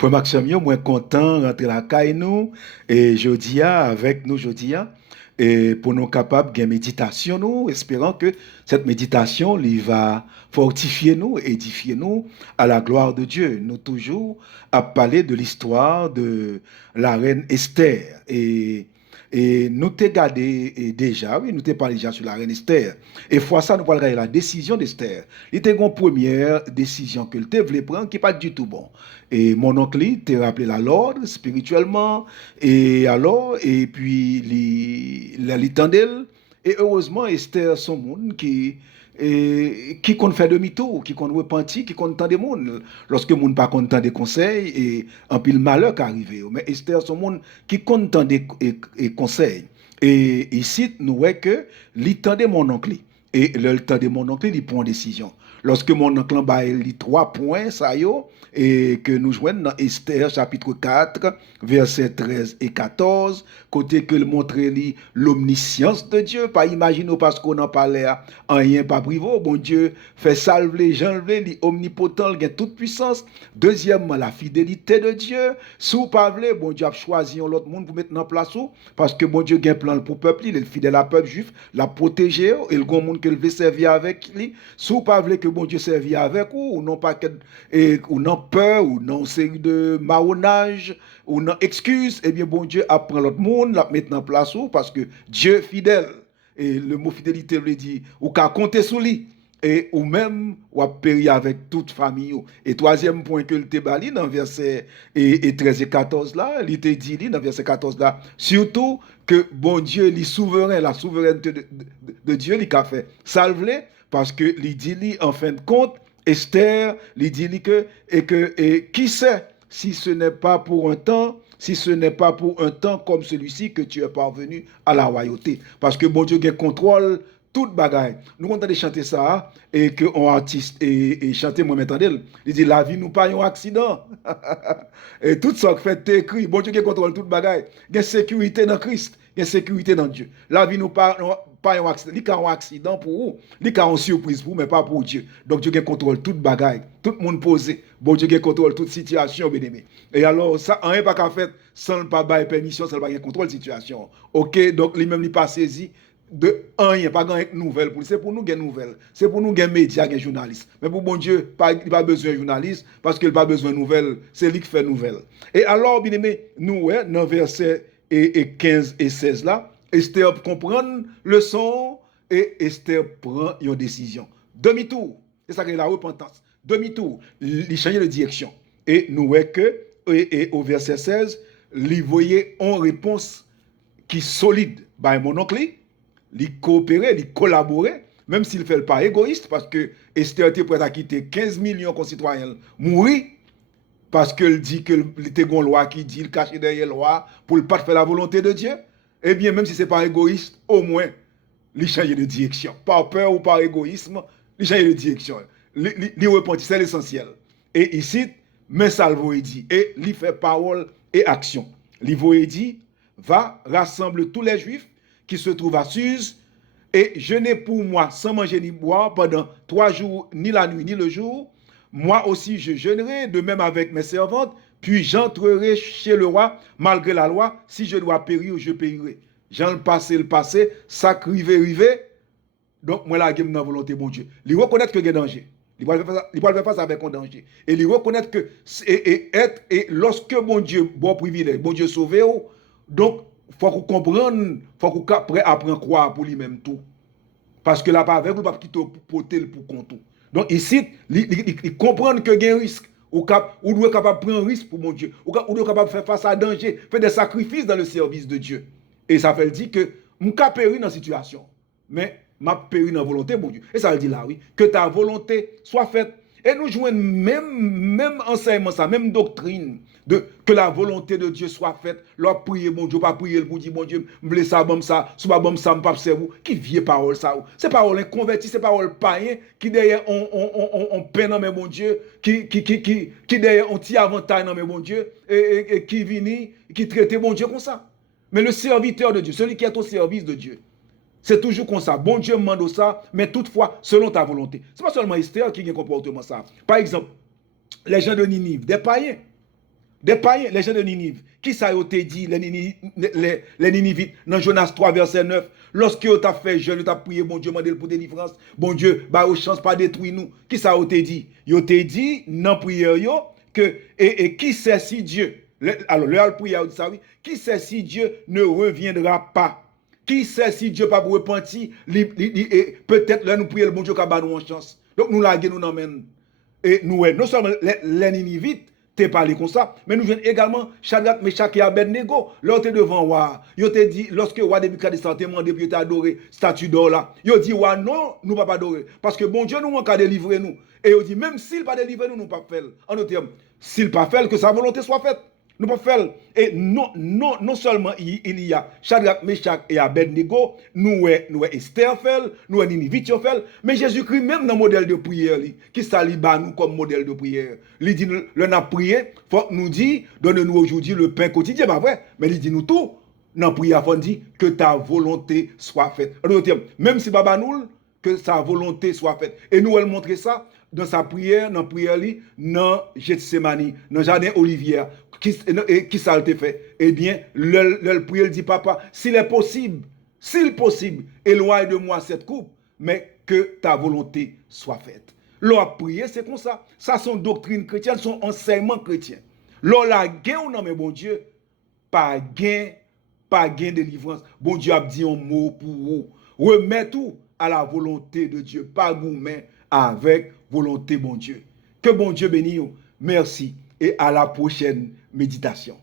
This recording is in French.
Frère Maxime, yo, moi content rentrer la caille nous et jodia avec nous jodia et pour nous capables de méditation nous, espérant que cette méditation lui va fortifier nous, édifier nous à la gloire de Dieu. Nous toujours à parler de l'histoire de la reine Esther et nous t'ai gardé déjà, oui, nous t'ai parlé déjà sur la reine Esther. Et fois ça, nous parlerons de la décision d'Esther. Il était une première décision que le voulait prendre qui n'est pas du tout bon. Et mon oncle, il t'a rappelé la l'ordre spirituellement, et alors, et puis, l'itandel. Et heureusement, Esther, son monde qui compte faire demi-tour, qui compte repentir, qui compte tant de monde. Lorsque le monde pas content des conseils, et un pile malheur qui arrive. Mais Esther, son monde qui compte tant des conseils. Et ici, nous voyons que l'itandel mon oncle. Et le temps de mon oncle, il prend une décision. Lorsque mon oncle a les 3 points, ça y est, et que nous joignons dans Esther chapitre 4, versets 13 et 14, côté que le montre l'omniscience de Dieu, pas imaginer parce qu'on en parlait en rien pas privé, bon Dieu fait salver, j'enlever, il omnipotent, il a toute puissance. Deuxièmement, la fidélité de Dieu, sous pas bon Dieu a choisi l'autre monde pour mettre en place parce que bon Dieu a un plan pour le peuple, il est fidèle à peuple juif, l'a protéger et le grand monde qu'il veut servir avec lui, sous pas que bon Dieu servir avec ou non pas ou non peur, ou non série de marronnage, ou non excuse, eh bien bon Dieu apprend l'autre monde, la mettre en place parce que Dieu est fidèle. Et le mot fidélité veut dire, ou qu'à compter sur lui. Et ou même, ou à périr avec toute famille. Et troisième point que le tébali dans verset 13 et 14 là, il te dit dans verset 14 là, surtout que bon Dieu, il est souverain, la souveraineté de Dieu, il a fait salve parce que il dit, en fin de compte, Esther, il dit et qui sait si ce n'est pas pour un temps, si ce n'est pas pour un temps comme celui-ci que tu es parvenu à la royauté. Parce que bon Dieu contrôle toute bagaille. Nous entendons chanter ça et que on artiste et chanter moi m'entendez. Il dit la vie nous pas un accident. Et tout ça que fait écrit, bon Dieu contrôle toute bagaille. Il y a sécurité dans Christ, il y a sécurité dans Dieu. La vie nous pas un accident, il y a un accident pour vous, il y a une surprise pour vous mais pas pour Dieu. Donc Dieu contrôle toute bagaille, tout le monde posé. Bon Dieu contrôle toute situation bien aimé. Et alors ça rien pas qu'à faire sans pas bailler permission, sans pas contrôle situation. OK, donc lui-même il pas saisi de rien, pas de nouvelle pour lui. C'est pour nous gagner nouvelle. C'est pour nous gagner médias, gagner journalistes. Mais pour bon Dieu, il n'a pas besoin de journalistes parce qu'il n'a pas besoin de nouvelles. C'est lui qui fait nouvelles. Et alors, bien aimé, nous, ouais, dans versets 15 et 16 là, Esther comprend le son et Esther prend une décision. Demi-tour. C'est ça que la repentance. Demi-tour. Il change de direction. Et nous voyons que, et au verset 16, il voyait en réponse qui est solide. Bah, mon oncle, il coopérer, il collaborer, même s'il ne fait pas égoïste, parce que Esther était prête à quitter 15 millions de concitoyens mourir, parce qu'il dit que était une loi qui dit, il cache derrière la loi pour ne pas faire la volonté de Dieu. Eh bien, même si ce n'est pas égoïste, au moins, il change de direction. Par peur ou par égoïsme, il change de direction. Il repentit, c'est l'essentiel. Et ici, mais salvo dit, et il fait parole et action. Il dit, va, rassemble tous les juifs qui se trouvent à Suse, et jeûner pour moi sans manger ni boire pendant 3 jours, ni la nuit, ni le jour. Moi aussi, je jeûnerai, de même avec mes servantes, puis j'entrerai chez le roi, malgré la loi, si je dois périr, je périrai. J'en le passé, ça rivé. Donc, moi, là, je suis dans la volonté de mon Dieu. Il reconnaître que il y a danger. Il va faire face avec un danger. Et il reconnaître que, et lorsque mon Dieu, bon privilège, bon Dieu sauvé, donc, il faut qu'on comprenne, il faut qu'on prêt à prendre croire pour lui-même tout. Parce que là, pas avec, vous pas quitter pour compte. Donc, ici, il comprend que il y a un risque. Ou doit capable de prendre un risque pour mon Dieu. Ou doit capable de faire face à danger, faire des sacrifices dans le service de Dieu. Et ça fait dire que je peux périr dans la situation. Mais je périr dans la volonté, mon Dieu. Et ça veut dire là, oui, que ta volonté soit faite. Et nous jouons même enseignement, ça, même doctrine, que la volonté de Dieu soit faite. Leur prier, mon Dieu, pas prier, vous dire, mon Dieu, me ça, bon ça, soit bon ça, me pas vous. Qui vieille parole ça? C'est parole inconvertie, c'est parole païen, qui derrière on peine, mais mon Dieu, qui derrière on tire avantage, mais mon Dieu, et qui vient, qui traite mon Dieu comme ça. Mais le serviteur de Dieu, celui qui est au service de Dieu, c'est toujours comme ça. Bon Dieu me demande ça, mais toutefois, selon ta volonté. Ce n'est pas seulement Esther qui a un comportement ça. Par exemple, les gens de Ninive, des païens. Des païens, les gens de Ninive. Qui ça a été dit, les Ninivites, dans Jonas 3, verset 9. Lorsque vous avez fait jeûne, vous avez prié, bon Dieu, demandé pour délivrance. Bon Dieu, bah, aux chances pas détruire nous. Qui ça a été dit? Vous avez dit, dans la prière, que, et qui sait si Dieu, alors, le prière, dit ça, oui. Qui sait si Dieu ne reviendra pas? Qui sait si Dieu pas repentir? Peut-être là, nous prions le bon Dieu qui a nous en chance. Donc, nous laguons, nous emmènons. Et nous, non seulement les Ninivites, t'es parlé comme ça, mais nous venons également Shadrach, Meshach et Abednego. Là, t'es devant Wa. Yo te dit, lorsque Wa Nebukadnezar t'a demandé pour adoré statue d'or là, yo dit Wa non, nous pas adorer. Parce que bon Dieu nous a délivré nous. Et yo dit, même s'il pas délivré nous, nous pas faire. En d'autres termes, s'il pas fait, que sa volonté soit faite. Nous pas faire. Et non seulement il y a Shadrach, Meshach et Abednego, nous Esther fait, nous Ninivite fait, mais Jésus-Christ même dans le modèle de prière, qui s'allie nous comme modèle de prière. Il dit, le n'a prié, faut nous dire, donne-nous aujourd'hui le pain quotidien, pas vrai, mais il dit nous tout, dans la prière, il dit que ta volonté soit faite. En d'autres termes, même si Baba nous, que sa volonté soit faite. Et nous, elle montre ça dans sa prière, dans la prière, dans Gethsemane, dans le jardin Olivier. Qui ça a été fait? Eh bien, le prière dit, papa, s'il est possible, éloigne de moi cette coupe, mais que ta volonté soit faite. L'on a prié, c'est comme ça. Ça, sont doctrines chrétiennes, son enseignement chrétien. L'on la gain ou non, mais bon Dieu, pas gain délivrance. Bon Dieu a dit un mot pour vous. Remets tout à la volonté de Dieu, pas vous-même, avec volonté bon Dieu. Que bon Dieu bénisse. Merci et à la prochaine méditation.